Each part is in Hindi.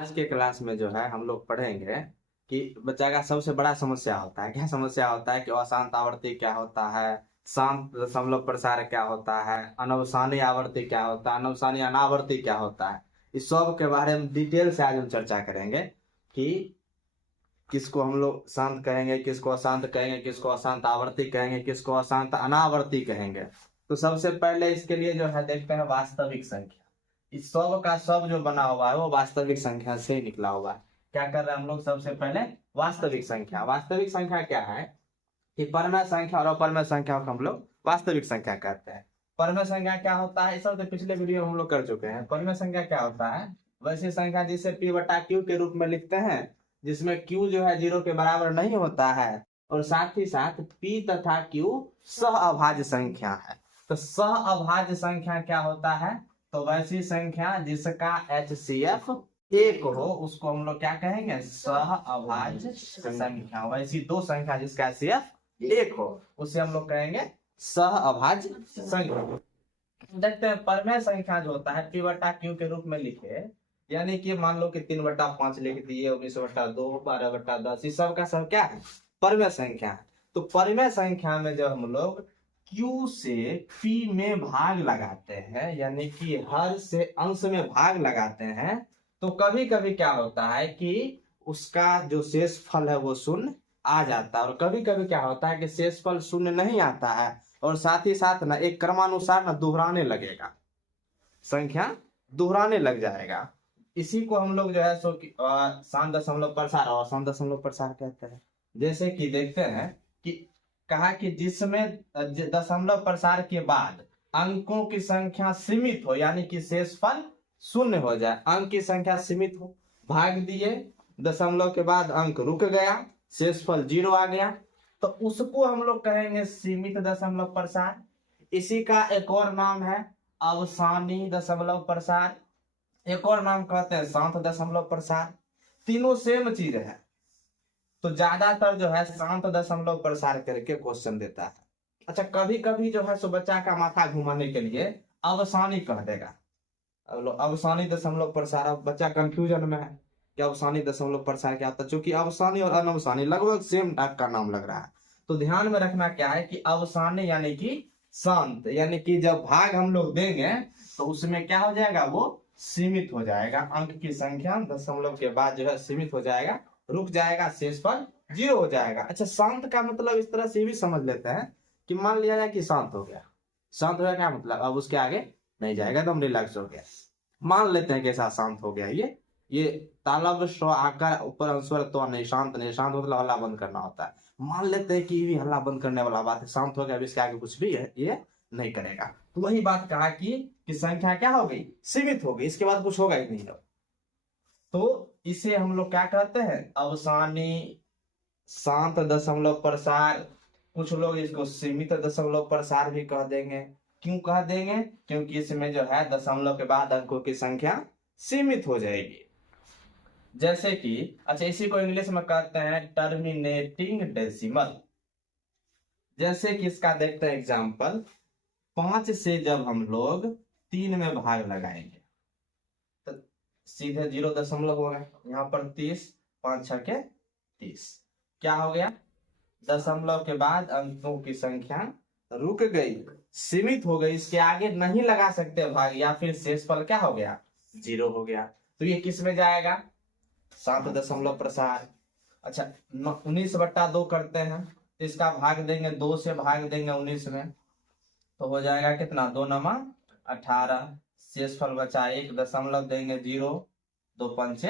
आज के क्लास में जो है हम लोग पढ़ेंगे कि बच्चा का सबसे बड़ा समस्या होता है। क्या समस्या होता है कि अशांत आवर्ती क्या होता है, शांत दशमलव प्रसार क्या होता है, अनवसानी आवर्ती क्या होता है, अनवसानी अनावर्ती क्या होता है। इस सब के बारे में डिटेल से आज हम चर्चा करेंगे कि किसको हम लोग शांत कहेंगे, किसको अशांत कहेंगे, किसको अशांत आवर्ती कहेंगे, किसको अशांत अनावर्ती कहेंगे। तो सबसे पहले इसके लिए जो है देखते हैं वास्तविक संख्या। इस सब का सब जो बना हुआ है वो वास्तविक संख्या से ही निकला हुआ है। क्या कर रहे हैं हम लोग, सबसे पहले वास्तविक संख्या। वास्तविक संख्या क्या है कि परमेय संख्या और अपरमेय संख्या को हम लोग वास्तविक संख्या कहते हैं। परमेय संख्या क्या होता है, इस सब तो पिछले वीडियो में हम लोग कर चुके हैं। परमेय संख्या क्या होता है, वैसी संख्या जिसे p बटा क्यू के रूप में लिखते हैं, जिसमें q जो है 0 के बराबर नहीं होता है और साथ ही साथ p तथा q सह अभाज्य संख्या है। तो सह अभाज्य संख्या क्या होता है, तो वैसी संख्या जिसका HCF 1 हो उसको हम लोग क्या कहेंगे, सह अभाज्य संख्या। वैसी दो संख्या जिसका HCF 1 हो उसे हम लोग कहेंगे सह अभाज्य संख्या। देखते हैं परमेय संख्या जो होता है p बटा क्यू के रूप में लिखे, यानी कि मान लो कि 3/5 लिख दिए, 19/2, 12/10, इस सब का सब क्या है, परमेय संख्या। तो परमेय संख्या में जब हम लोग q से p में भाग लगाते हैं, यानी कि हर से अंश में भाग लगाते हैं, तो कभी कभी क्या होता है कि उसका जो शेषफल है वो शून्य आ जाता है, और कभी कभी क्या होता है कि शेषफल शून्य नहीं आता है और साथ ही साथ ना एक क्रमानुसार ना दोहराने लगेगा, संख्या दोहराने लग जाएगा। इसी को हम लोग जो है सो शांत दशमलव प्रसार और अशांत दशमलव प्रसार कहते हैं। जैसे कि देखते हैं कि कहा कि जिसमें दशमलव प्रसार के बाद अंकों की संख्या सीमित हो, यानी कि शेषफल शून्य हो जाए, अंक की संख्या सीमित हो, भाग दिए, दशमलव के बाद अंक रुक गया, शेषफल 0 आ गया, तो उसको हम लोग कहेंगे सीमित दशमलव प्रसार। इसी का एक और नाम है अवसानी दशमलव प्रसार, एक और नाम कहते हैं शांत दशमलव प्रसार। तीनों सेम चीज है, तो ज्यादातर जो है शांत दशमलव प्रसार करके क्वेश्चन देता है। अच्छा, कभी कभी जो है सो बच्चा का माथा घुमाने के लिए अवसानी कह देगा। अवसानी दशमलव प्रसार, अब बच्चा कंफ्यूजन में है कि अवसानी दशमलव प्रसार क्या होता है, क्योंकि अवसानी और अनवसानी लगभग सेम टाइप का नाम लग रहा है। तो ध्यान में रखना क्या है कि अवसानी यानी कि शांत, यानी कि जब भाग हम लोग देंगे तो उसमें क्या हो जाएगा, वो सीमित हो जाएगा, अंक की संख्या दशमलव के बाद जो है सीमित हो जाएगा, रुक जाएगा, शेषफल 0 हो जाएगा। अच्छा, शांत का मतलब इस तरह से भी समझ लेते हैं कि मान लिया जाए कि शांत हो गया, शांत हो गया क्या मतलब, अब उसके आगे नहीं जाएगा, एकदम रिलैक्स हो गया। मान लेते हैं कैसा शांत हो गया, ये तालब स्व आकार ऊपर अनुस्वर तो नहीं, शांत नहीं, शांत मतलब हल्ला बंद करना होता है। मान लेते हैं कि ये भी हल्ला बंद करने वाला बात है, शांत हो गया, अब इसके आगे कुछ भी है ये नहीं करेगा। तो वही बात कहा कि संख्या क्या हो गई, सीमित हो गई, इसके बाद कुछ होगा ही नहीं। तो इसे हम लोग क्या कहते हैं, अवसानी शांत दशमलव प्रसार। कुछ लोग इसको सीमित दशमलव प्रसार भी कह देंगे। क्यों कह देंगे, क्योंकि इसमें जो है दशमलव के बाद अंकों की संख्या सीमित हो जाएगी। जैसे कि अच्छा, इसी को इंग्लिश में कहते हैं टर्मिनेटिंग डेसिमल। जैसे कि इसका देखते हैं एग्जांपल, 5 से जब हम लोग 3 में भाग लगाएंगे तो सीधे 0 दशमलव होगा, यहाँ पर 30, 5 6 के 30, क्या हो गया, दशमलव के बाद अंकों की संख्या रुक गई, सीमित हो गई, इसके आगे नहीं लगा सकते भाग, या फिर शेषफल क्या हो गया, 0 हो गया। तो ये किस में जाएगा, शांत दशमलव प्रसार। अच्छा, 19/2 करते हैं, तो इसका भाग देंगे, 2 से भाग देंगे 19 में, तो हो जाएगा कितना, 2 9 18, शेषफल बचा 1, दशमलव देंगे 0, 2 5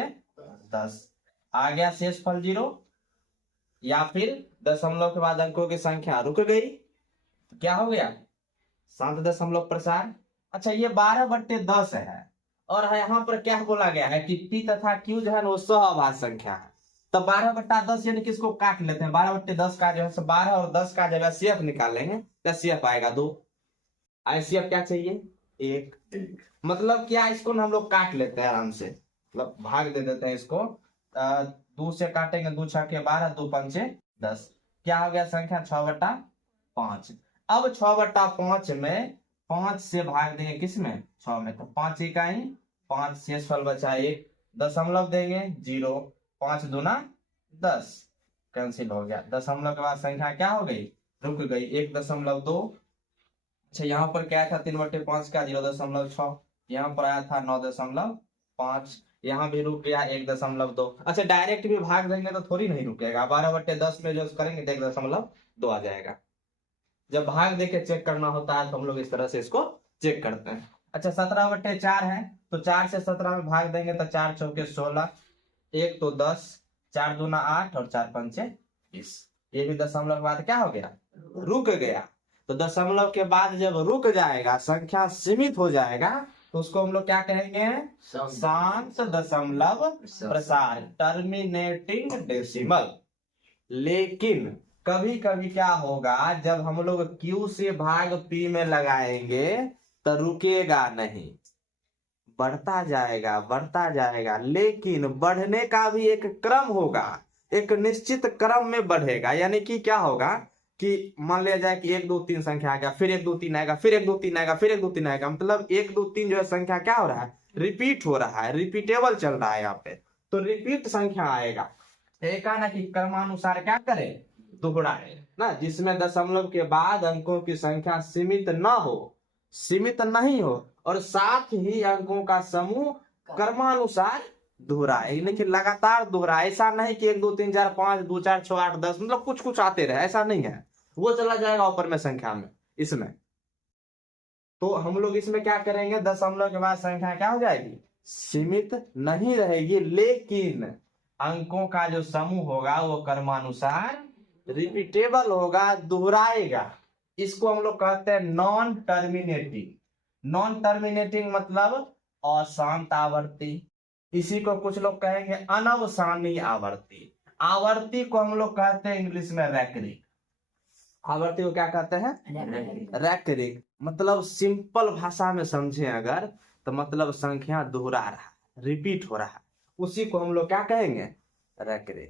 10, आ गया शेषफल 0। या फिर दशमलव के बाद अंकों की संख्या रुक गई, तो क्या हो गया, शांत दशमलव प्रसार। अच्छा, ये 12/10 है, और यहाँ पर क्या बोला गया है कि p तथा q जो है वो सहअभाज्य संख्या है। तो 12/10 यानी किसको काट लेते हैं, 12/10 का जो है 12 और 10 का जब HCF निकालेंगे तो HCF आएगा 2, HCF क्या चाहिए, 1। मतलब क्या, इसको ना हम लोग काट लेते हैं आराम से, मतलब भाग दे देते हैं इसको, 2 से काटेंगे, 2 6 के 12, 2 5 10, क्या हो गया संख्या 6/5। अब 6/5 में 5 से भाग देंगे किस में, 6 में, तो 5 इकाई 5, शेषफल बचा 1, दशमलव देंगे 0, 5 दूना 10, कैंसिल हो गया। दशमलव के बाद संख्या क्या हो गई, रुक गई, 1.2। अच्छा यहाँ पर क्या था, 3/5 का 0.6, यहाँ पर आया था 9.5, यहाँ भी रुक गया 1.2। अच्छा डायरेक्ट भी भाग देंगे तो थोड़ी नहीं रुकेगा, 12/10 में जो करेंगे तो 1.2 आ जाएगा। जब भाग देके चेक करना होता है तो हम लोग इस तरह से इसको चेक करते हैं। अच्छा 17/4 है, तो 4 से 17 में भाग देंगे तो 4 चौके 16, 1 तो 10, 4 दूना 8 और 4 पंचे 20। ये भी दशमलव के बाद क्या हो गया, रुक गया। तो दशमलव के बाद जब रुक जाएगा, संख्या सीमित हो जाएगा, तो उसको हम लोग क्या कहेंगे, शांत दशमलव प्रसार, टर्मिनेटिंग डेसिमल। लेकिन कभी कभी क्या होगा, जब हम लोग Q से भाग P में लगाएंगे तो रुकेगा नहीं, बढ़ता जाएगा बढ़ता जाएगा, लेकिन बढ़ने का भी एक क्रम होगा, एक निश्चित क्रम में बढ़ेगा। यानी कि क्या होगा कि मान लिया जाए कि 1 2 3 संख्या आ गया, फिर 1 2 3 आएगा, फिर 1 2 3 आएगा, फिर 1 2 3 आएगा, मतलब 1 2 3 जो है संख्या क्या हो रहा है, रिपीट हो रहा है, रिपीटेबल चल रहा है यहाँ पे। तो रिपीट संख्या आएगा, एक ना कि क्रमानुसार क्या करे, दोहराए ना, जिसमें दशमलव के बाद अंकों की संख्या सीमित ना हो, सीमित नहीं हो, और साथ ही अंकों का समूह क्रमानुसार दोहराए, यानी कि लगातार दोहराए। ऐसा नहीं कि 1 2 3 4 5 2 4 6 8 10 मतलब कुछ कुछ आते रहे, ऐसा नहीं है, वो चला जाएगा ऊपर में संख्या में इसमें। तो हम लोग इसमें क्या करेंगे, दशमलव के बाद संख्या क्या हो जाएगी, सीमित नहीं रहेगी, लेकिन अंकों का जो समूह होगा वो क्रमानुसार रिपीटेबल होगा, दोहराएगा। इसको हम लोग कहते हैं नॉन टर्मिनेटिंग। नॉन टर्मिनेटिंग मतलब अशांत आवर्ती, इसी को कुछ लोग कहेंगे अनवसानी आवर्ती। आवर्ती को हम लोग कहते हैं इंग्लिश में रैकरिंग। आवर्ती को क्या कहते हैं, रैकरिंग। मतलब सिंपल भाषा में समझे अगर, तो मतलब संख्या दोहरा रहा है, रिपीट हो रहा है, उसी को हम लोग क्या कहेंगे, रैकरिंग,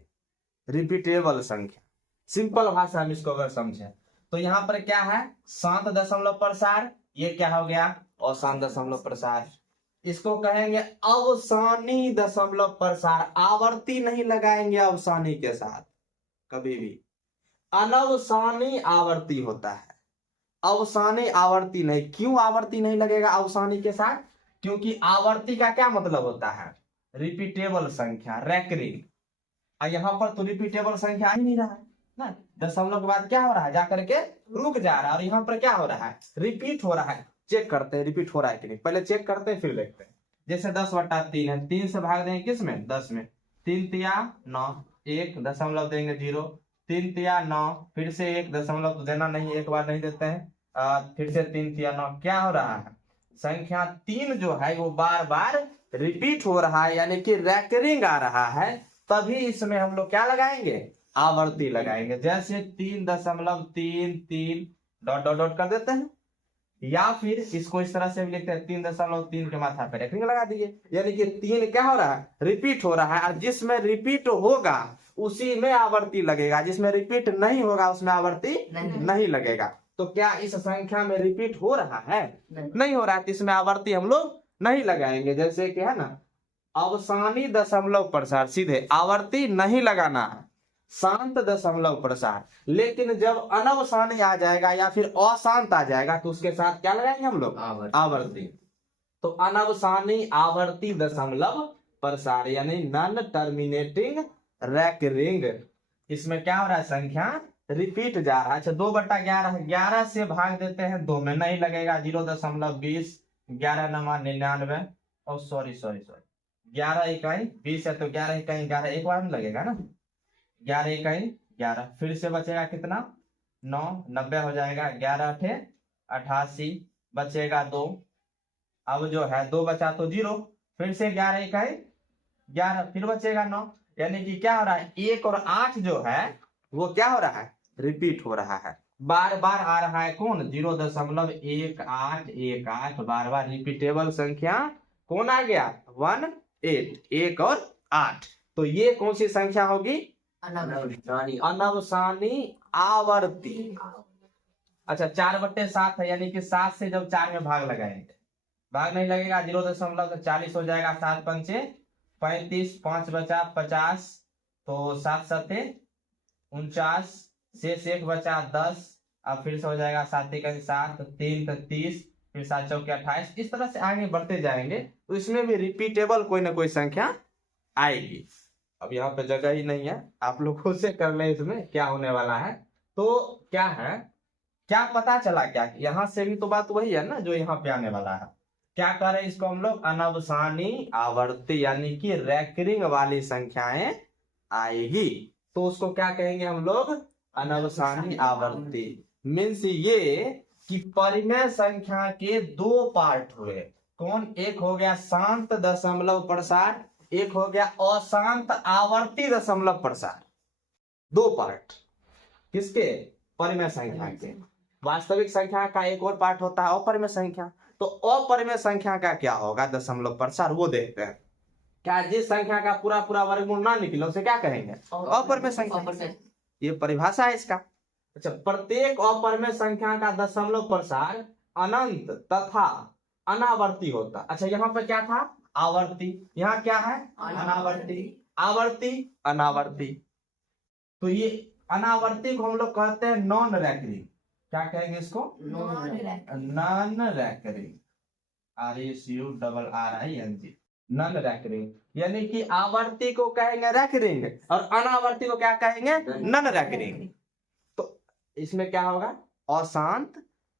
रिपीटेबल संख्या। सिंपल भाषा में इसको अगर समझे तो यहाँ पर क्या है, शांत दशमलव प्रसार, ये क्या हो गया, अशांत दशमलव प्रसार। इसको कहेंगे अवसानी दशमलव प्रसार, आवर्ती नहीं लगाएंगे अवसानी के साथ कभी भी, अनवसानी आवर्ती होता है, अवसानी आवर्ती नहीं। क्यों आवर्ती नहीं लगेगा अवसानी के साथ, क्योंकि आवर्ती का क्या मतलब होता है, रिपीटेबल संख्या, रैकरिंग। यहाँ पर तो रिपीटेबल संख्या आ ही नहीं रहा है ना, दशमलव के बाद क्या हो रहा है, जाकर के रुक जा रहा है, और यहाँ पर क्या हो रहा है, रिपीट हो रहा है। चेक करते हैं रिपीट हो रहा है कि नहीं, पहले चेक करते हैं फिर देखते हैं। जैसे 10/3 है, 3 से भाग देंगे किस में, 10 में, 3 तिया 9, 1 दशमलव देंगे 0, 3 तिया 9, फिर से 1 दशमलव तो देना नहीं, एक बार नहीं देते हैं, फिर से 3 तिया 9, क्या हो रहा है, संख्या 3 जो है वो बार बार रिपीट हो रहा है, यानी कि रैकरिंग आ रहा है। तभी इसमें हम लोग क्या लगाएंगे, आवर्ती लगाएंगे। जैसे 3.33 डॉट डॉट डॉट कर देते हैं, या फिर इसको इस तरह से भी लिखते हैं 3.3 के माथा पे रैकरिंग लगा दीजिए, यानी कि 3 क्या हो रहा है, रिपीट हो रहा है, और जिसमें रिपीट होगा उसी में आवर्ती लगेगा, जिसमें रिपीट नहीं होगा उसमें आवर्ती नहीं लगेगा। तो क्या इस संख्या में रिपीट हो रहा है, नहीं हो रहा है, तो इसमें आवर्ती हम लोग नहीं लगाएंगे। जैसे कि है ना, अवसानी दशमलव प्रसार, सीधे आवर्ती नहीं लगाना है, शांत दशमलव प्रसार। लेकिन जब अनवसानी आ जाएगा या फिर अशांत आ जाएगा तो उसके साथ क्या लगाएंगे हम लोग, आवर्ती। तो अनवसानी आवर्ती दशमलव प्रसार यानी नॉन टर्मिनेटिंग रैकरिंग, इसमें क्या हो रहा है, संख्या रिपीट जा रहा है। अच्छा 2/11, 11 से भाग देते हैं 2 में, नहीं लगेगा, 0.20, 11 नमा 99, और सॉरी 11 इकाई 20 है, तो 11 इकाई 11 एक बार में लगेगा ना, 11 इकाई 11, फिर से बचेगा कितना, 9, 90 हो जाएगा, 11 8 88, बचेगा 2, अब जो है 2 बचा तो 0, फिर से 11 इकाई 11, फिर बचेगा 9, यानी कि क्या हो रहा है, 1 और 8 जो है वो क्या हो रहा है, रिपीट हो रहा है, बार बार आ रहा है। कौन, 0.1818, बार बार रिपीटेबल संख्या कौन आ गया, 1 8, 1 और 8। तो ये कौन सी संख्या होगी, अनवसानी आवर्ती। अच्छा 4/7 है, यानी कि 7 से जब 4 में भाग लगाएंगे, भाग नहीं लगेगा, 0.40 हो जाएगा, 7 पंचे 35, 5 बचा 50, तो 7 सत्ते 49, शेष 1 बचा 10, अब फिर से हो जाएगा 7 का 7, 3 का 30, फिर 7 चौके 28। इस तरह से आगे बढ़ते जाएंगे तो इसमें भी रिपीटेबल कोई ना कोई संख्या आएगी। अब यहाँ पे जगह ही नहीं है, आप लोग खुद से कर ले इसमें क्या होने वाला है। तो क्या है, क्या पता चला क्या, यहाँ से भी तो बात वही है ना जो यहाँ पे आने वाला है। क्या करें इसको हम लोग, अनवसानी आवर्ती यानी कि रैकरिंग वाली संख्याएं आएगी तो उसको क्या कहेंगे हम लोग, अनवसानी आवर्ती। मीन्स ये कि परिमेय संख्या के दो पार्ट हुए। कौन, एक हो गया शांत दशमलव प्रसार, एक हो गया अशांत आवर्ती दशमलव प्रसार। दो पार्ट किसके, परिमेय संख्या के। वास्तविक संख्या का एक और पार्ट होता है अपरिमेय संख्या। तो अपरिमेय संख्या का क्या होगा दशमलव प्रसार, वो देखते हैं। क्या जिस संख्या का पूरा पूरा वर्गमूल ना निकले उसे क्या कहेंगे, अपरिमेय संख्या। ये परिभाषा है इसका। अच्छा, प्रत्येक अपरिमेय संख्या का दशमलव प्रसार अनंत तथा अनावर्ती होता। अच्छा, यहाँ पे क्या था, आवर्ती, यहाँ क्या है, अनावर्ती। आवर्ती अनावर्ती, तो ये अनावर्ती को हम लोग कहते हैं नॉन रैकरिंग। क्या कहेंगे इसको, non recurring, RECURRING, non recurring. यानी कि आवर्ती को कहेंगे रैकरिंग और अनावर्ती को क्या कहेंगे, नॉन रैकरिंग। तो इसमें क्या होगा, अशांत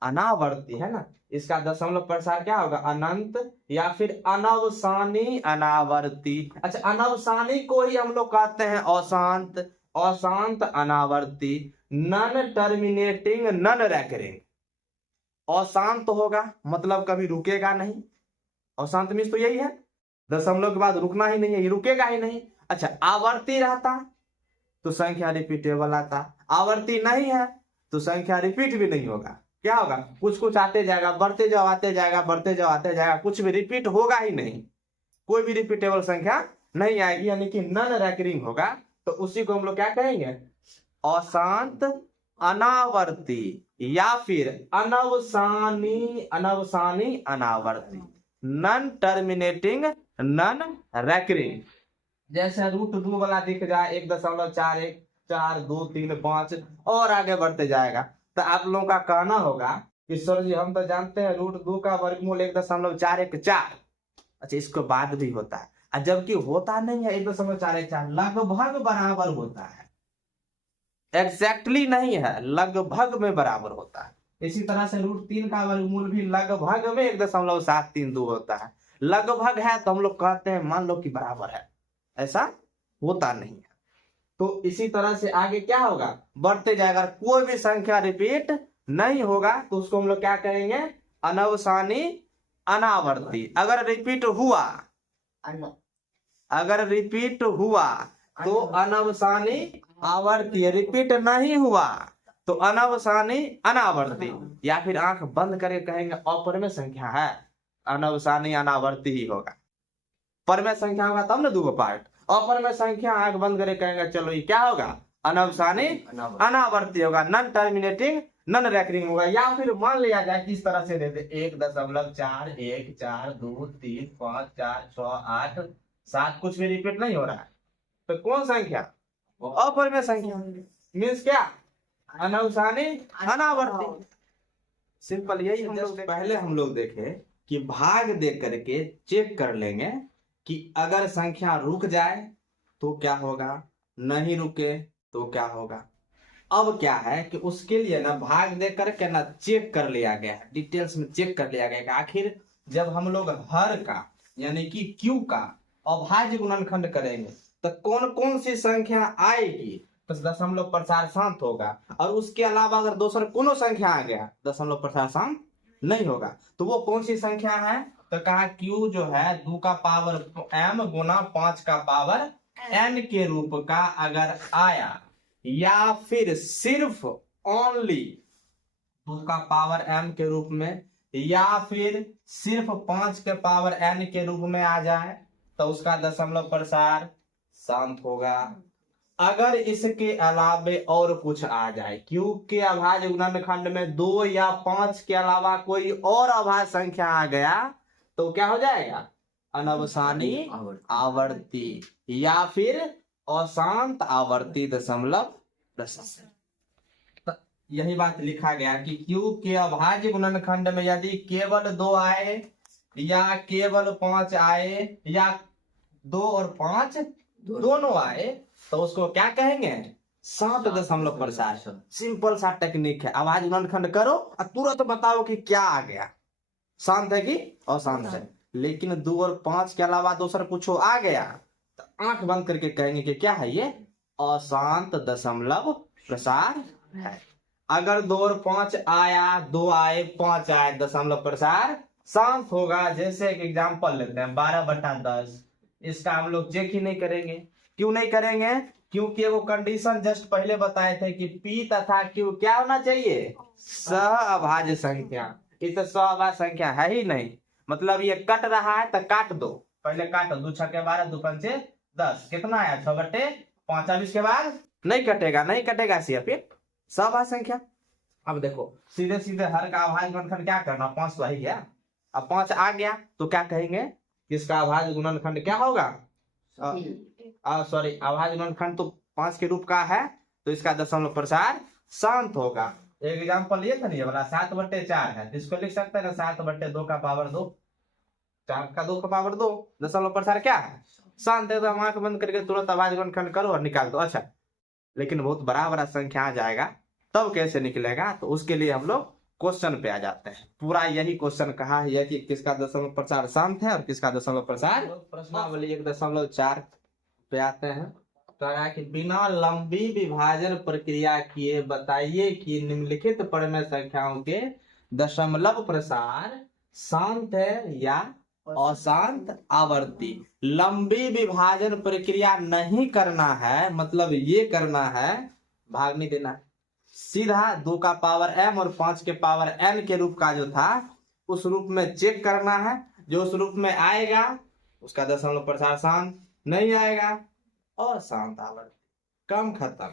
अनावर्ती है ना, इसका दशमलव प्रसार क्या होगा, अनंत या फिर अनवसानी अनावर्ती। अच्छा, अनवसानी को ही हम लोग कहते हैं अशांत, अशांत अनावर्ती, नॉन टर्मिनेटिंग नॉन रैकरिंग। अशांत होगा मतलब कभी रुकेगा नहीं, अशांत मीन्स तो यही है, दशमलव के बाद रुकना ही नहीं है, ये रुकेगा ही नहीं। अच्छा, आवर्ती रहता तो संख्या रिपीटेबल आता, आवर्ती नहीं है तो संख्या रिपीट भी नहीं होगा। क्या होगा, कुछ कुछ आते जाएगा, बढ़ते जाओ आते जाएगा, बढ़ते जाओ आते जाएगा, कुछ भी रिपीट होगा ही नहीं, कोई भी रिपीटेबल संख्या नहीं आएगी, यानी कि नॉन रैकरिंग होगा। तो उसी को हम लोग क्या कहेंगे, अशांत अनावर्ती या फिर अनवसानी, अनवसानी अनावर्ती, नॉन टर्मिनेटिंग नॉन रैकरिंग। जैसे √2 वाला दिख जाए 1.41, 4, 2, 3, 5 और आगे बढ़ते जाएगा, तो आप लोगों का कहना होगा कि सर जी हम तो जानते हैं √2 का वर्गमूल 1.414। अच्छा, इसके बाद भी होता है, जबकि होता नहीं है 1.414, लगभग बराबर होता है, एग्जैक्टली नहीं है, लगभग में बराबर होता है। इसी तरह से √3 का वर्गमूल भी लगभग में 1.732 होता है। लगभग है तो हम लोग कहते हैं मान लो कि बराबर है, ऐसा होता नहीं है। तो इसी तरह से आगे क्या होगा, बढ़ते जाएगा, कोई भी संख्या रिपीट नहीं होगा तो उसको हम लोग क्या कहेंगे, अनवसानी अनावर्ती। अगर रिपीट हुआ, अगर रिपीट हुआ तो अनवसानी आवर्ती, रिपीट नहीं हुआ तो अनवसानी अनावर्ती, या फिर आंख बंद करके कहेंगे अपरिमेय संख्या है, अनवसानी अनावर्ती ही होगा। परिमेय संख्या होगा तब ना दूगो पार्ट, अपरिमेय संख्या आंख बंद करके कहेंगे चलो ये क्या होगा, अनवसानी अनावर्ती होगा, नॉन टर्मिनेटिंग नॉन रैकरिंग होगा। या फिर मान लिया जाए किस तरह से देते, 1.41, 4, 2, 3, 5, 4, 6, 8, 7, कुछ भी रिपीट नहीं हो रहा है, तो कौन संख्या, अपरिमेय संख्या, मीन्स क्या, अनवसानी अनावर्ती। सिंपल यही हम लोग पहले हम लोग देखे कि भाग दे करके चेक कर लेंगे कि अगर संख्या रुक जाए तो क्या होगा, नहीं रुके तो क्या होगा। अब क्या है कि उसके लिए ना भाग दे करके ना चेक कर लिया गया है, डिटेल्स में चेक कर लिया गया कि आखिर जब हम लोग हर का यानी कि क्यू का अभाज्य गुणनखंड करेंगे तो कौन कौन सी संख्या आएगी, तो दशमलव प्रसार शांत होगा, और उसके अलावा अगर दूसरा कोनो संख्या आ गया दशमलव प्रसार शांत नहीं होगा, तो वो कौन सी संख्या है, तो कहा क्यू जो है 2 का पावर m गुना 5 का पावर n के रूप का अगर आया, या फिर सिर्फ ओनली 2 का पावर m के रूप में, या फिर सिर्फ 5 के पावर n के रूप में आ जाए तो उसका दशमलव प्रसार शांत होगा। अगर इसके अलावे और कुछ आ जाए, क्यू के अभाज्य गुणनखंड में 2 या 5 के अलावा कोई और अभाज्य संख्या आ गया तो क्या हो जाएगा, अनवसानी आवर्ती या फिर अशांत आवर्ती दशमलव प्रसार। यही बात लिखा गया कि क्यू के अभाज्य गुणनखंड में यदि केवल 2 आए या केवल 5 आए या 2 और 5 दोनों आए तो उसको क्या कहेंगे, शांत दशमलव प्रसार। सिंपल सा टेक्निक है, अभाज्य गुणनखंड करो और तुरंत बताओ कि क्या आ गया, शांत है कि अशांत है। लेकिन 2 और 5 के अलावा दूसरा कुछ आ गया तो आंख बंद करके कहेंगे कि क्या है, ये अशांत दशमलव प्रसार है। अगर 2 और 5 आया, 2 आए 5 आए, दशमलव प्रसार शांत होगा। जैसे एक एग्जांपल लेते हैं 12/10, इसका हम लोग चेक ही नहीं करेंगे। क्यों नहीं करेंगे, क्योंकि वो कंडीशन जस्ट पहले बताए थे कि पी तथा क्यू क्या होना चाहिए, सहअभाज्य संख्या। ये तो सहअभाज्य संख्या है ही नहीं, मतलब ये कट रहा है तो काट दो, पहले काटो, 2 छक्के 12, 2 पंचे 10, कितना आया 6/5। अब इसके बाद नहीं कटेगा, नहीं कटेगा सिर्फ फिर सहअभाज्य संख्या। अब देखो सीधे सीधे हर का अभाज्य गुणनखंड क्या करना, 5 तो ही गया। अब 5 आ गया तो क्या कहेंगे, इसका अभाज्य गुणनखंड क्या होगा, सॉरी अभाज्य गुणनखंड तो 5 के रूप का है तो इसका दशमलव प्रसार शांत होगा। एक एग्जांपल ये था नहीं वाला 7/4 है, इसको लिख सकते हैं ना 7/2 का पावर 2, 4 का 2 का पावर 2, दशमलव प्रसार क्या है, शांत है। तो आंख बंद करके तुरंत अभाज्य गुणनखंड करो और निकाल दो। अच्छा, लेकिन बहुत बड़ा संख्या आ जाएगा तब कैसे निकलेगा, तो उसके लिए हम लोग क्वेश्चन पे आ जाते हैं। पूरा यही क्वेश्चन कहा है कि किसका दशमलव प्रसार शांत है और किसका दशमलव प्रसार। प्रश्नावली 1.4 पे आते हैं, कहा कि बिना लंबी विभाजन प्रक्रिया किए बताइए कि निम्नलिखित परिमेय संख्याओं के दशमलव प्रसार शांत है या अशांत आवर्ती। लंबी विभाजन प्रक्रिया नहीं करना है, मतलब ये करना है, भाग नहीं देना है, सीधा 2 का पावर m और 5 के पावर n के रूप का जो था उस रूप में चेक करना है। जो उस रूप में आएगा उसका दशमलव प्रसार शांत, नहीं आएगा अशांत आवर्ती, कम खत्म।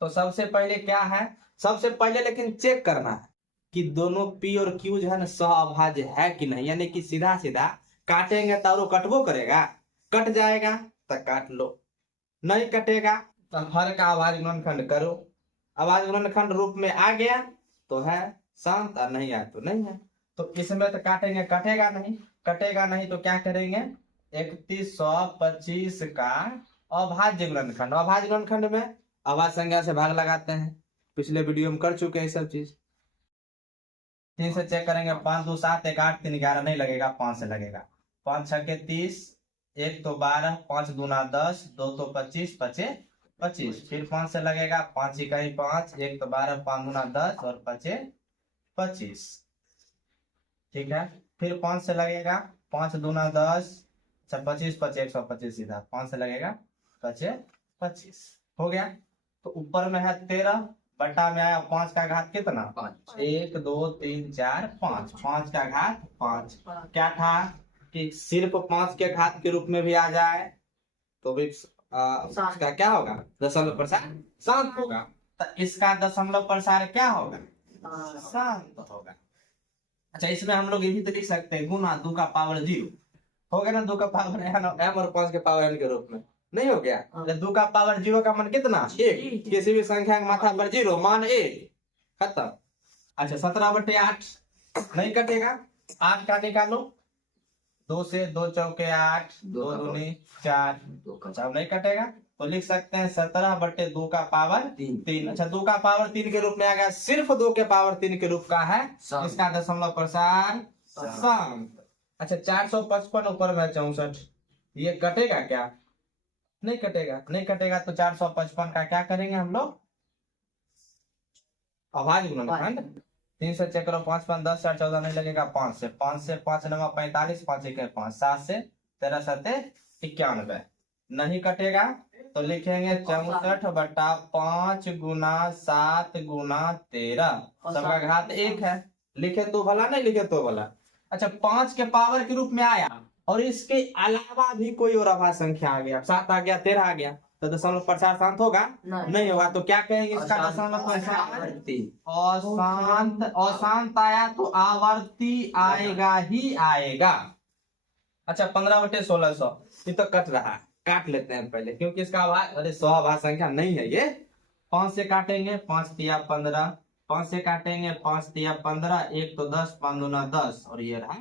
तो सबसे पहले क्या है, सबसे पहले लेकिन चेक करना है कि दोनों p और q जो है ना सहअभाज्य है कि नहीं, यानी कि सीधा सीधा काटेंगे तो वो कटबो करेगा, कट जाएगा तो काट लो, नहीं कटेगा तो हर का अभाज्य गुणनखंड करो। अभाज्य गुणनखंड रूप में आ गया तो है शांत और नहीं आया तो नहीं है। तो इसमें तो काटेंगे, कटेगा नहीं, कटेगा नहीं तो क्या करेंगे, 3125 का अभाज्य गुणनखंड। अभाज्य गुणनखंड में अभाज्य संख्या से भाग लगाते हैं, पिछले वीडियो में कर चुके हैं सब चीज। 3 से चेक करेंगे, 5 2 7 1 8 3 11 नहीं लगेगा, 5 से लगेगा। 5 छक्के 30, 1 तो 12, 5 दूना 10, 2 तो 25, 25, फिर 5 से लगेगा, 5 इकाई 5, 1 तो 12, 5 दूना 10 और 5 25, ठीक है। फिर 5 से लगेगा, 5 दूना 10, अच्छा 25 25 125, सीधा 5 से लगेगा 5 25, हो गया। तो ऊपर में है 13, बटा में आया 5 का घात कितना, 1 2 3 4 5, 5 का घात 5। क्या था कि सिर्फ 5 के घात के रूप में भी आ जाए तो भी इसका क्या होगा, दशमलव प्रसार शांत होगा। तो इसका दशमलव प्रसार क्या होगा, शांत होगा। अच्छा, इसमें हम लोग ये भी तो लिख सकते हैं गुना 2 का पावर 0, हो गया ना, 2 का पावर m और 5 के पावर n के रूप में, नहीं हो गया। 2 का पावर 0 का मान कितना, 1, किसी भी संख्या के माथा पर 0 मान 1, खत्म। अच्छा 17/8 नहीं कटेगा, 8 का निकालो, 2 से 2 चौके 8, 2 दूनी 4, अच्छा नहीं कटेगा तो लिख सकते हैं 17/2 का पावर 3। अच्छा 2 का पावर 3 के रूप में आ गया, सिर्फ 2 के पावर 3 के रूप का है, इसका दशमलव प्रसार शांत। अच्छा 455 ऊपर में 64, ये कटेगा क्या, नहीं कटेगा, नहीं कटेगा तो 455 का क्या करेंगे हम लोग, अभाज्य गुणनखंड। 3 से चेक करो, 5 5 10 4 14 नहीं लगेगा, 5 से 5 9 45, 5 1 5, 7 से 13 7 91, नहीं कटेगा तो लिखेंगे 64/5 गुना 7 गुना 13, सबका घात 1 है, लिखे तो भला, नहीं लिखे तो भला। अच्छा 5 के पावर के रूप में आया और इसके अलावा भी कोई और अभाज्य संख्या आ गया, 7 आ गया, 13 आ गया, तो दशमलव प्रसार शांत होगा, नहीं होगा। तो क्या कहेंगे, इसका दशमलव प्रसार अशांत। अशांत आया तो आवर्ती आएगा ही आएगा, अच्छा 15/1600 ये तो कट रहा है, काट लेते हैं पहले, क्योंकि इसका आभाज, अरे स्वाभाज संख्या नहीं है ये। 5 से काटेंगे, 5 तिया 15, 5 से काटेंगे, 5 तिया 15, 1 तो 10, 5 दूना 10, और ये रहा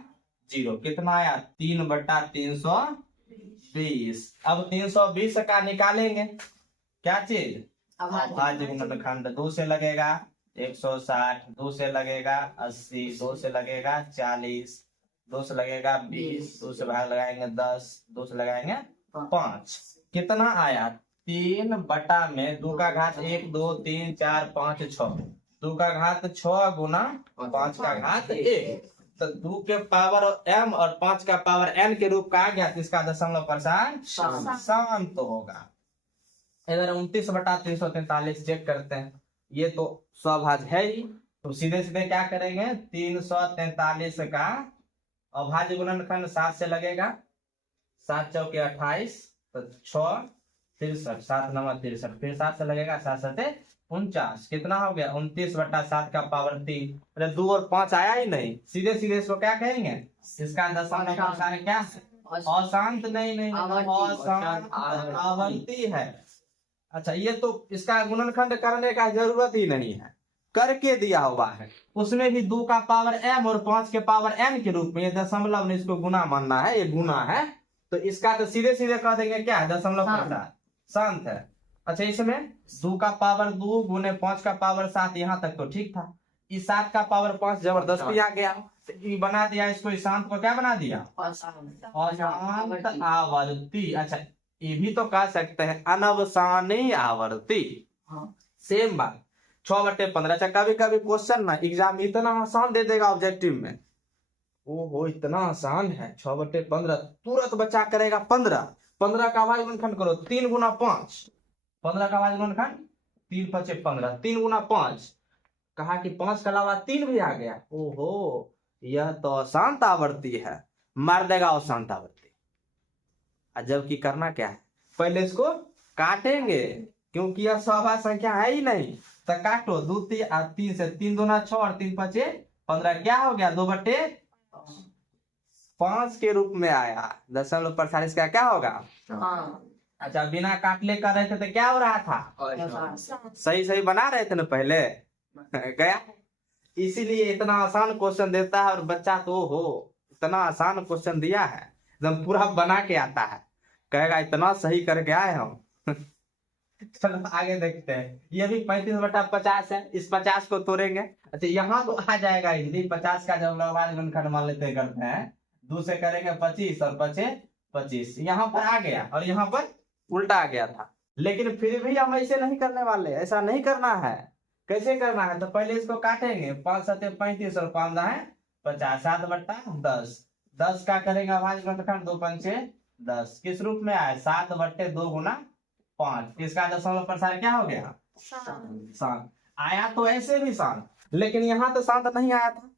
0। कितना आया? 3/320। अब 320 का निकालेंगे क्या चीज? अभाज्य गुणनखंड। 2 से लगेगा 160, 2 से लगेगा 80, 2 से लगेगा 40, 2 से लगेगा 20, 2 से भाग लगाएंगे 10, 2 से लगाएंगे 5। कितना आया? 3/में 2 का घात 1, 2, 3, 4, 5, 6, 2 का घात 6 गुना 5 का घात 1, तो 2 के पावर m और 5 का पावर n के रूप का आ गया, तो इसका दशमलव प्रसार शांत होगा। इधर 29/343 चेक करते हैं, ये तो स्वभाज है ही, तो सीधे सीधे क्या करेंगे? 343 का अभाज्य गुणनखंड 7 से लगेगा, 7 चौके 28, तो 6 63, 7 9 63, फिर 7 से लगेगा, 7 7 49, कितना हो गया? 29/7 का पावर 3। अरे 2 और 5 आया ही नहीं, सीधे सीधे इसको क्या कहेंगे? इसका दशमलव प्रसार क्या है? अशांत नहीं, अशांत आवर्ती है। अच्छा, ये तो इसका गुणनखंड करने का जरूरत ही नहीं है, करके दिया हुआ है। उसमें भी 2 का पावर m और 5 के पावर n के रूप में, ये दशमलव में इसको गुना मानना है, ये गुना है, तो इसका तो सीधे सीधे कह देंगे क्या है? दशमलव प्रसार शांत है। अच्छा, इसमें 2 का पावर 2 गुने 5 का पावर 7, यहाँ तक तो ठीक था। इस 7 का पावर 5 जबरदस्ती आ गया, तो ये बना दिया इसको, इस शांत को क्या बना दिया? अशांत आवर्ती। अच्छा, ये भी तो कह सकते हैं अनवसानी आवर्ती। सेम बात। 6/15। अच्छा, कभी कभी क्वेश्चन ना एग्जाम इतना आसान दे देगा ऑब्जेक्टिव में, ओहो इतना आसान है 6/15, तुरंत बच्चा करेगा 15। 15 का अभाज्य गुणनखंड करो, 3 गुना 5, 15 का अभाज्य गुणनखंड 3 5 15, 3 गुना 5, कहा कि 5 के अलावा 3 भी आ गया। ओहो, यह तो अशांत आवर्ती है, मार देगा अशांत आवर्ती। जबकि करना क्या है? पहले इसको काटेंगे, क्योंकि यह स्वाभाज संख्या है ही नहीं, तो काटो। 2 3 से 3 दूना 6 और 3 5 15, क्या हो गया? 2/5 के रूप में आया। दशमलव प्रसार इसका क्या होगा? अच्छा, बिना काटले कर रहे थे तो क्या हो रहा था? सही सही बना रहे थे ना पहले, गया। इसीलिए इतना आसान क्वेश्चन देता है, और बच्चा तो हो इतना आसान क्वेश्चन दिया है, एकदम पूरा बना के आता है, कहेगा इतना सही करके आए हम। चलो आगे देखते हैं। ये भी 35/50 है, इस 50 को तोड़ेंगे। अच्छा, यहाँ तो आ जाएगा हिंदी। 50 का जब अभाज्य गुणनखंड मान लेते करते हैं, 2 से करेंगे 25 और 5 25, यहाँ पर आ गया और यहाँ पर उल्टा आ गया था। लेकिन फिर भी हम ऐसे नहीं करने वाले, ऐसा नहीं करना है। कैसे करना है? तो पहले इसको काटेंगे, 5 7 35 और 5 है 50, 7/10। 10 का करेंगे अभाज्य गुणनखंड, 2 5 10, किस रूप में आया? 7/2 गुना 5। इसका दशमलव प्रसार क्या हो गया? शांत। आया तो ऐसे भी शांत, लेकिन यहाँ तो शांत नहीं आया था।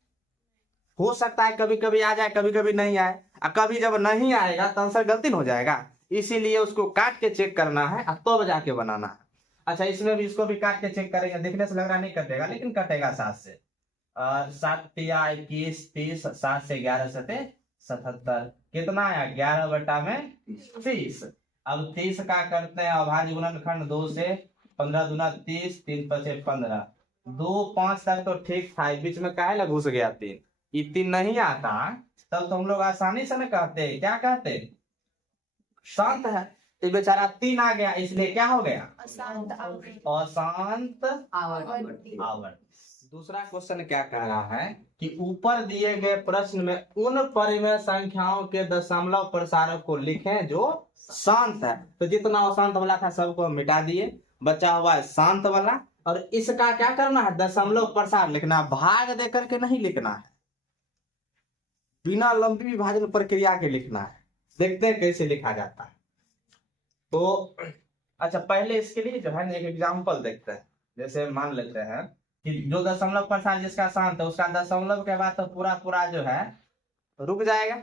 हो सकता है कभी कभी आ जाए, कभी कभी नहीं आए, और कभी जब नहीं आएगा तो आंसर गलती हो जाएगा। इसीलिए उसको काट के चेक करना है, तो जाके बनाना है। अच्छा, इसमें भी इसको भी काट के चेक करेंगे, देखने से लग रहा नहीं कटेगा, लेकिन कटेगा 7 से। 7 तिया 21 30, 7 से 11 7 77, कितना आया? 11/30। अब 30 का करते हैं अभाज्य गुणनखंड, 2 से 15 दूना 30, 3 5 15, 2 5 तक तो ठीक था, बीच में काहे ना घुस गया 3। ये 3 नहीं आता तब तो हम लोग आसानी से न कहते, क्या कहते? शांत है। तो बेचारा 3 आ गया, इसलिए क्या हो गया? अशांत आवर्ती। दूसरा क्वेश्चन क्या कह रहा है कि ऊपर दिए गए प्रश्न में उन परिमेय संख्याओं के दशमलव प्रसारक को लिखें जो शांत है। तो जितना अशांत वाला था सबको मिटा दिए, बचा हुआ है शांत वाला, और इसका क्या करना है? दशमलव प्रसार लिखना, भाग दे करके नहीं लिखना है, बिना लंबी विभाजन प्रक्रिया के लिखना है। देखते हैं कैसे लिखा जाता है। तो अच्छा, पहले इसके लिए जो है ना एक एग्जाम्पल देखते हैं। जैसे मान लेते हैं कि जो दशमलव प्रसार जिसका शांत है, उसका दशमलव के बाद तो पूरा जो है रुक जाएगा।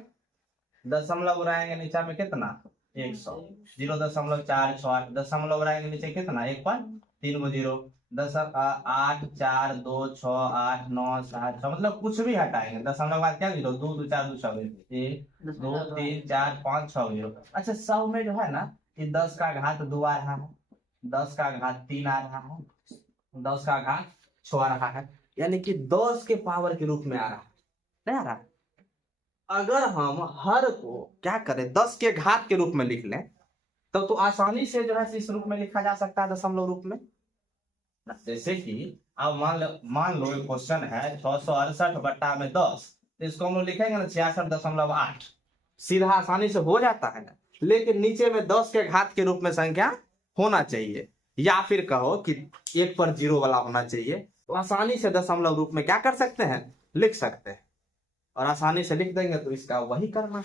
दशमलव रहेंगे नीचे में कितना? 100, 0.468, दशमलव रहेंगे नीचे कितना? 1 पर तीन गो जीरो, 8 4 2 6 8 9 7 6, मतलब कुछ भी हटाएंगे, दशमलव के बाद क्या जीरो, दो दो चार दो छह, एक दो तीन चार पाँच छह जीरो। अच्छा सब में जो है ना, ये 10 का घात 2 आ रहा है, 10 का घात 3 आ रहा है, 10 का घात 6 आ रहा है, यानी कि 10 के पावर के रूप में आ रहा है, नहीं आ रहा। अगर हम हर को क्या करें, 10 के घात के रूप में लिख लें, तब तो आसानी से जो है इस रूप में लिखा जा सकता है, दशमलव रूप में। जैसे कि अब मान लो एक क्वेश्चन है 668 बट्टा में 10, तो इसको हम लोग लिखेंगे ना 66.8, सीधा आसानी से हो जाता है ना। लेकिन नीचे में 10 के घात के रूप में संख्या होना चाहिए, या फिर कहो कि एक पर जीरो वाला होना चाहिए, तो आसानी से दशमलव रूप में क्या कर सकते हैं, लिख सकते हैं, और आसानी से लिख देंगे, तो इसका वही करना है।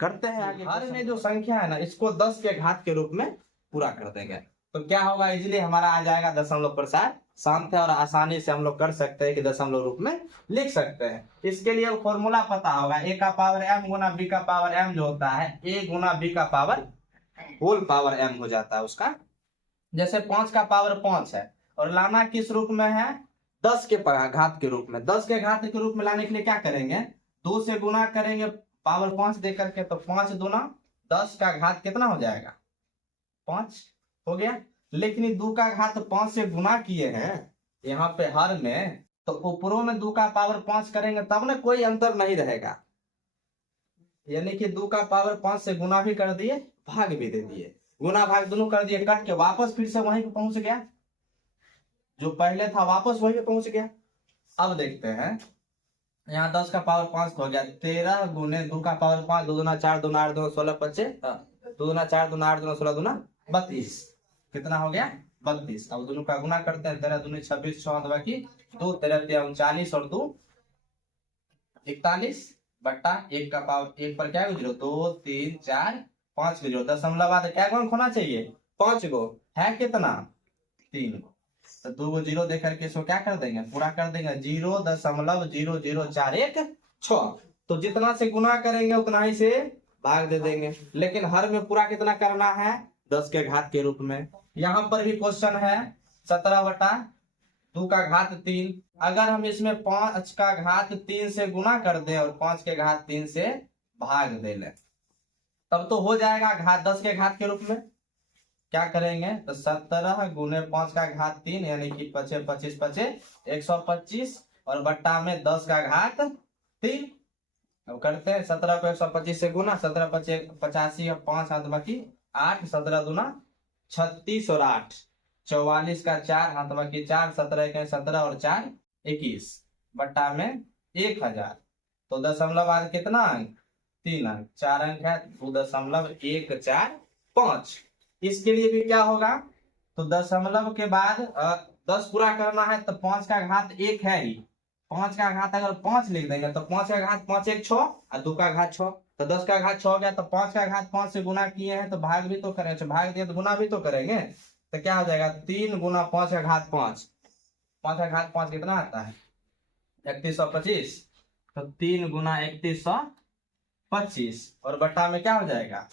करते हैं आगे। हर में जो संख्या है ना, इसको 10 के घात के रूप में पूरा कर देंगे, तो क्या होगा, इजिली हमारा आ जाएगा दशमलव प्रसार शांत है, और आसानी से हम लोग कर सकते हैं कि दशमलव रूप में लिख सकते हैं। इसके लिए फॉर्मूला पता होगा, ए का पावर m गुना बी का पावर m जो होता है, a गुना बी का पावर होल पावर m हो जाता है उसका। जैसे 5 का पावर 5 है, और लाना किस रूप में है, 10 के घात के रूप में। 10 के घात के रूप में लाने के लिए क्या करेंगे, 2 से गुना करेंगे पावर 5 दे करके, तो 5 दूना 10 का घात कितना हो जाएगा, 5 हो गया। लेकिन 2 का घात 5 से गुना किए हैं यहाँ पे हर में, तो ऊपरों में 2 का पावर 5 करेंगे तब ना कोई अंतर नहीं रहेगा, यानी कि 2 का पावर 5 से गुना भी कर दिए, भाग भी दे दिए, गुना भाग दोनों कर दिए, कट के वापस फिर से वहीं पे पहुंच गया, जो पहले था वापस वहीं पे पहुंच गया। अब देखते हैं, यहाँ 10 का पावर 5 हो गया, 13 गुने 2 का पावर 5, 2 दूना 4 दूना 8 दूना 16 25, 2 दूना 4 दूना 8 दूना 16 दूना 32, कितना हो गया, 32। अब दोनों का गुना करते हैं, 13 दूनी 26 6 बाकी 2 13 39 और 2 41 बट्टा 1 का पावर 1 पर क्या है जीरो, 2 3 4 5 जीरो, दशमलव बाद क्या गुण होना चाहिए, 5 गो है, कितना 3 गो, तो 2 गो जीरो देकर के इसको क्या कर देंगे, पूरा कर देंगे, 0.0041 6, तो जितना से गुना करेंगे उतना ही से भाग दे देंगे। लेकिन हर में पूरा कितना करना है, 10 के घात के रूप में। यहाँ पर भी क्वेश्चन है 17 बटा 2 का घात 3, अगर हम इसमें 5 का घात 3 से गुना कर दे और 5 के घात 3 से भाग दे ले, तब तो हो जाएगा घात 10 के घात के रूप में। क्या करेंगे, तो 17 गुने 5 का घात 3, यानी कि 25 25 25 125, और बट्टा में 10 का घात 3। अब करते हैं, 17 को 125 से गुना, 17 25 85 और 5 हाथ बाकी 8, 17 दूना 36 और 8 44 का 4 हाथ बाकी 4, 17 1 17 और 4 21, बट्टा में 1000, तो दशमलव बाद कितना अंक, 3 अंक, 4 अंक है, 2.145। इसके लिए भी क्या होगा, तो दशमलव के बाद 10 पूरा करना है, तो 5 का घात 1 है ही, 5 का घात अगर 5 लिख देंगे, तो 5 का घात 5 1 6 और 2 का घात 6, तो 10 का घात 6 हो गया, तो 5 का घात 5 से गुना किए हैं, तो भाग भी तो करेंगे, भाग दिए तो गुना भी तो करेंगे, तो क्या हो जाएगा, 3 गुना 5 का घात 5, 5 का घात 5 कितना आता है, 3125, तो 3 गुना 3125, और बट्टा में क्या हो जाएगा,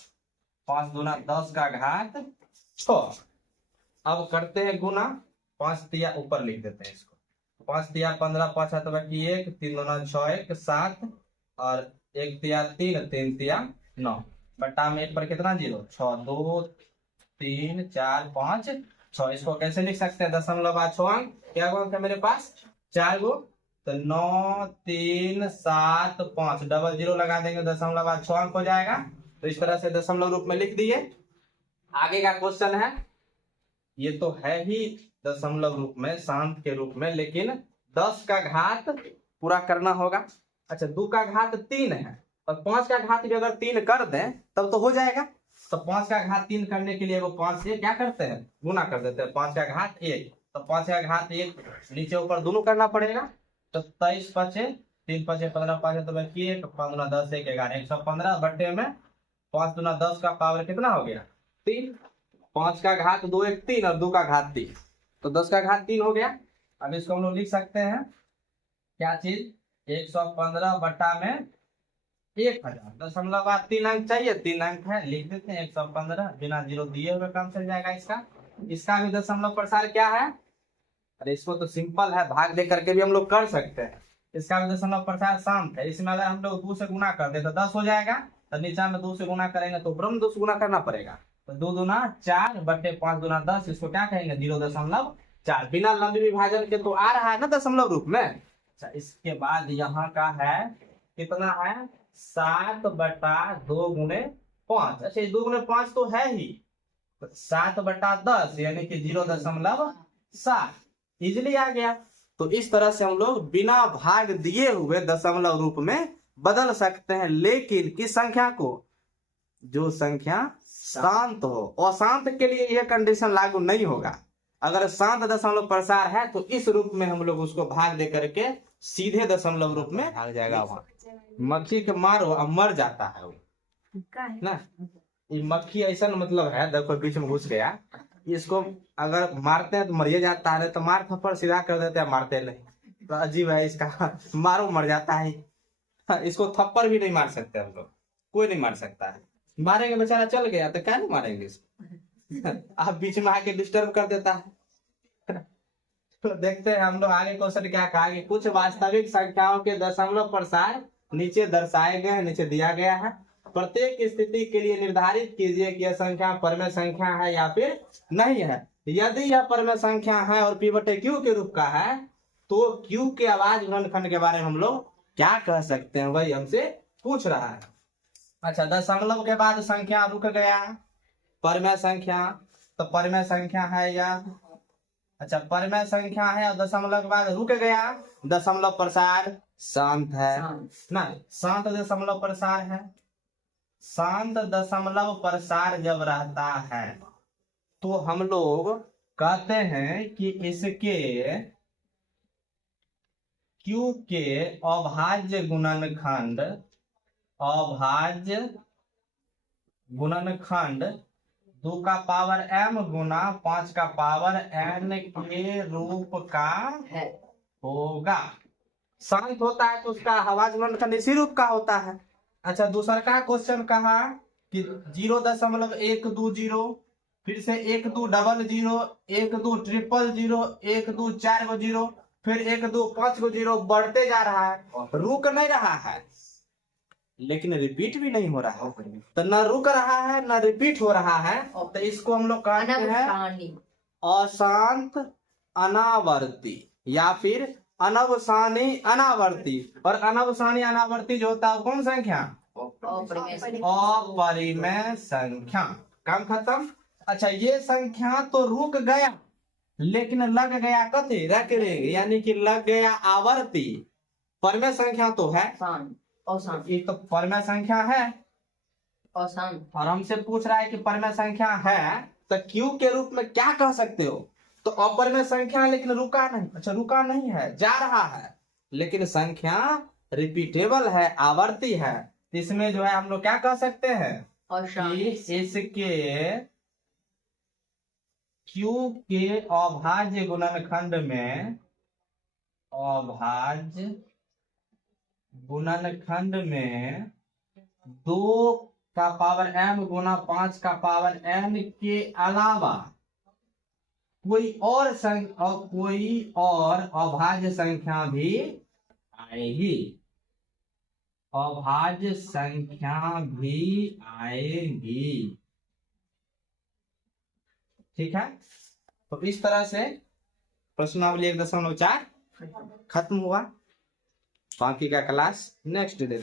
5 दूना 10 का घात 6। अब करते हैं गुना, 5 तिया ऊपर लिख देते हैं इसको, 5 तिया 15 5 हाथ बाकी 1, 3 दूना 6 1 7, और 1 तिया 3 3 तिया 9, बट्टा में 1 पर कितना जीरो, 6 2 3 4 5 6। इसको कैसे लिख सकते हैं, दशमलव बाद 6 अंक, क्या अंक है मेरे पास, 4 गो, तो 9 3 7 5, डबल जीरो लगा देंगे, दशमलव बाद 6 अंक हो जाएगा। तो इस तरह से दशमलव रूप में लिख दिए। आगे का क्वेश्चन है, ये तो है ही दशमलव रूप में, शांत के रूप में, लेकिन 10 का घात पूरा करना होगा। अच्छा 2 का घात 3 है, और 5 का घात भी अगर 3 कर दें तब तो हो जाएगा, तो 5 का घात 3 करने के लिए वो 5 से क्या करते हैं, गुना कर देते हैं, 5 का घात 1, तो 5 का घात 1 नीचे ऊपर दोनों करना पड़ेगा, तो 23 5 3 5 15 5 तो 1 15 10 1 11 115, बट्टे में 5 दूना 10 का पावर कितना हो गया, 3, 5 का घात 2 1 3 और 2 का घात 3, तो 10 का घात 3 हो गया। अब इसको हम लोग लिख सकते हैं, क्या चीज, 115 बट्टा में 1000, दशमलव बाद 3 अंक चाहिए, 3 अंक है, लिख देते हैं 115, बिना जीरो दिए हुए काम चल जाएगा इसका। इसका भी दशमलव प्रसार क्या है? अरे इसको तो सिंपल है, भाग दे करके भी हम लोग कर सकते हैं। इसका भी दशमलव प्रसार शांत है। इसमें अगर हम लोग 2 से गुना कर दे तो 10 हो जाएगा, तो नीचा में 2 से गुना करेंगे तो ऊपर में 2 से गुना करना पड़ेगा। तो 2 दूना 4 बटे 5 दूना 10, इसको क्या कहेंगे? 0.4। बिना लंबी विभाजन के तो आ रहा है ना दशमलव रूप में। अच्छा, इसके बाद यहाँ का है कितना है? 7/2 गुणे 5। अच्छा, 2 गुणे 5 तो है ही, 7/10 यानी कि 0.7 इजिली आ गया। तो इस तरह से हम लोग बिना भाग दिए हुए दशमलव रूप में बदल सकते हैं, लेकिन किस संख्या को? जो संख्या शांत हो। अशांत के लिए यह कंडीशन लागू नहीं होगा। अगर शांत दशमलव प्रसार है तो इस रूप में हम लोग उसको भाग दे करके सीधे दशमलव रूप में भाग जाएगा। वहां मक्खी के मारो अब मर जाता है वो ना। ये मक्खी ऐसा मतलब है, देखो बीच में घुस गया, इसको अगर मारते हैं तो मरिए जाता है, तो मार थप्पड़ सीधा कर देते हैं, मारते नहीं। तो अजीब है इसका, मारो मर जाता है। इसको थप्पड़ भी नहीं मार सकते हम लोग, कोई नहीं मार सकता है। मारेंगे बेचारा चल गया तो क्या नहीं मारेंगे इसको। आप बीच में आके डिस्टर्ब कर देता है। तो देखते हैं हम लोग आगे क्वेश्चन क्या कहा कि कुछ वास्तविक संख्याओं के दशमलव प्रसार नीचे दर्शाए गए हैं, नीचे दिया गया है। प्रत्येक स्थिति के लिए निर्धारित कीजिए कि यह संख्या परमेय संख्या है या फिर नहीं है। यदि यह परमेय संख्या है और P बटे Q के रूप का है तो Q के अभाज्य गुणनखंड के बारे में हम लोग क्या कह सकते हैं, वही हमसे पूछ रहा है। अच्छा, दशमलव के बाद संख्या रुक गया, परमेय संख्या, तो परमेय संख्या है या? अच्छा, परमेय संख्या है और दशमलव के बाद रुक गया, दशमलव प्रसार शांत है ना। शांत दशमलव प्रसार है। शांत दशमलव प्रसार जब रहता है तो हम लोग कहते हैं कि इसके Q के अभाज्य गुणनखंड, अभाज्य गुणनखंड 2 का पावर m गुना 5 का पावर n के रूप का होगा। शांत होता है तो उसका अभाज्य गुणनखंड इसी रूप का होता है। अच्छा, दूसरा का क्वेश्चन कहा कि 0.120, फिर से 1 2 डबल 0, 1 2 ट्रिपल 0, 1 2 4 गो 0, फिर 1 2 5 गो 0 बढ़ते जा रहा है, रुक नहीं रहा है लेकिन रिपीट भी नहीं हो रहा है। तो न रुक रहा है न रिपीट हो रहा है, तो इसको हम लोग कहते हैं अशांत अनावर्ती या फिर अनवसानी अनावर्ती। और अनवसानी अनावर्ती जो होता है कौन संख्या? अपरिमेय संख्या। काम खत्म। अच्छा, ये संख्या तो रुक गया लेकिन लग गया कथी? रख रहेंगे, यानी कि लग गया आवर्ती। परमेय संख्या तो है, ये तो परमेय संख्या है और हमसे पूछ रहा है कि परमेय संख्या है तो Q के रूप में क्या कह सकते हो? तो अपरिमेय संख्या है लेकिन रुका नहीं। अच्छा, रुका नहीं है, जा रहा है, लेकिन संख्या रिपीटेबल है, आवर्ती है। इसमें जो है हम लोग क्या कह सकते हैं कि इसके Q के अभाज्य गुणनखंड में, अभाज्य गुणनखंड में 2 का पावर m गुना 5 का पावर n के अलावा कोई और अभाज्य संख्या भी आएगी, अभाज्य संख्या भी आएगी। ठीक है, तो इस तरह से प्रश्नावली 1.4 खत्म हुआ। बाकी का क्लास नेक्स्ट डे